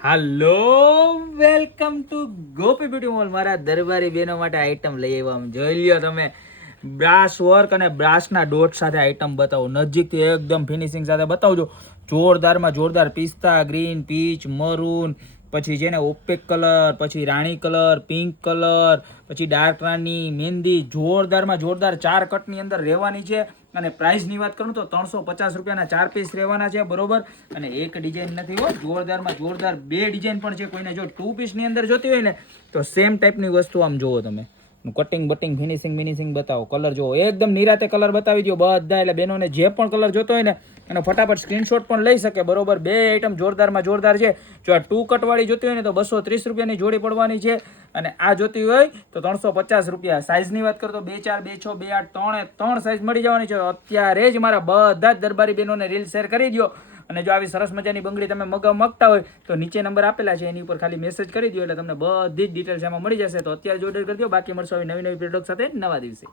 Hello, welcome to Gopi beauty mall. મારા દરબારી બહેનો માટે આઈટમ લઈ આવ્યા. આમ જોઈ લ્યો તમે, બ્રાસ વર્ક અને બ્રાસના ડોટ સાથે આઈટમ બતાવો. નજીકથી એકદમ ફિનિશિંગ સાથે બતાવજો. જોરદારમાં જોરદાર પિસ્તા ગ્રીન, પીચ, મરૂન, પછી છે ને ઓપેક કલર, પછી રાણી કલર, પિંક કલર, પછી ડાર્ક રાની, મહેંદી. જોરદારમાં જોરદાર 4 કટની અંદર રહેવાની છે. અને પ્રાઇસની વાત કરું તો 350 રૂપિયાના 4 પીસ રહેવાના છે, બરોબર. અને એક ડિઝાઇન નથી હો, જોરદારમાં જોરદાર 2 ડિઝાઇન પણ છે. કોઈને જો 2 પીસની અંદર જોતી હોય ને તો સેમ ટાઈપની વસ્તુ આમ જોવો તમે. કટિંગ બટિંગ ફિનિશિંગ બતાવો. કલર જોવો, એકદમ નિરાતે કલર બતાવી દો બધા. એટલે બહેનોને જે પણ કલર જોતો હોય ને એનો ફટાફટ સ્ક્રીનશોટ પણ લઈ શકે, બરોબર. 2 આઈટમ જોરદારમાં જોરદાર છે. જો આ 2 કટવાળી જોતી હોય ને તો 230 રૂપિયાની જોડી પડવાની છે. અને આ જોતી હોય તો 350 રૂપિયા. સાઇઝની વાત કરું તો 2 4 2 6 2 8 3 સાઇઝ મળી જવાની છે. અત્યારે જ મારા બધા જ દરબારી બહેનોને રીલ શેર કરી દો. અને જો આવી સરસ મજાની બંગડી તમે માંગતા હોય તો નીચે નંબર આપેલા છે, એની ઉપર ખાલી મેસેજ કરી દો એટલે તમને બધી જ ડિટેલ્સ એમાં મળી જશે. તો અત્યારે જ ઓર્ડર કરી દો. બાકી મળશો આવી નવી પ્રોડક્ટ સાથે નવા દિવસે.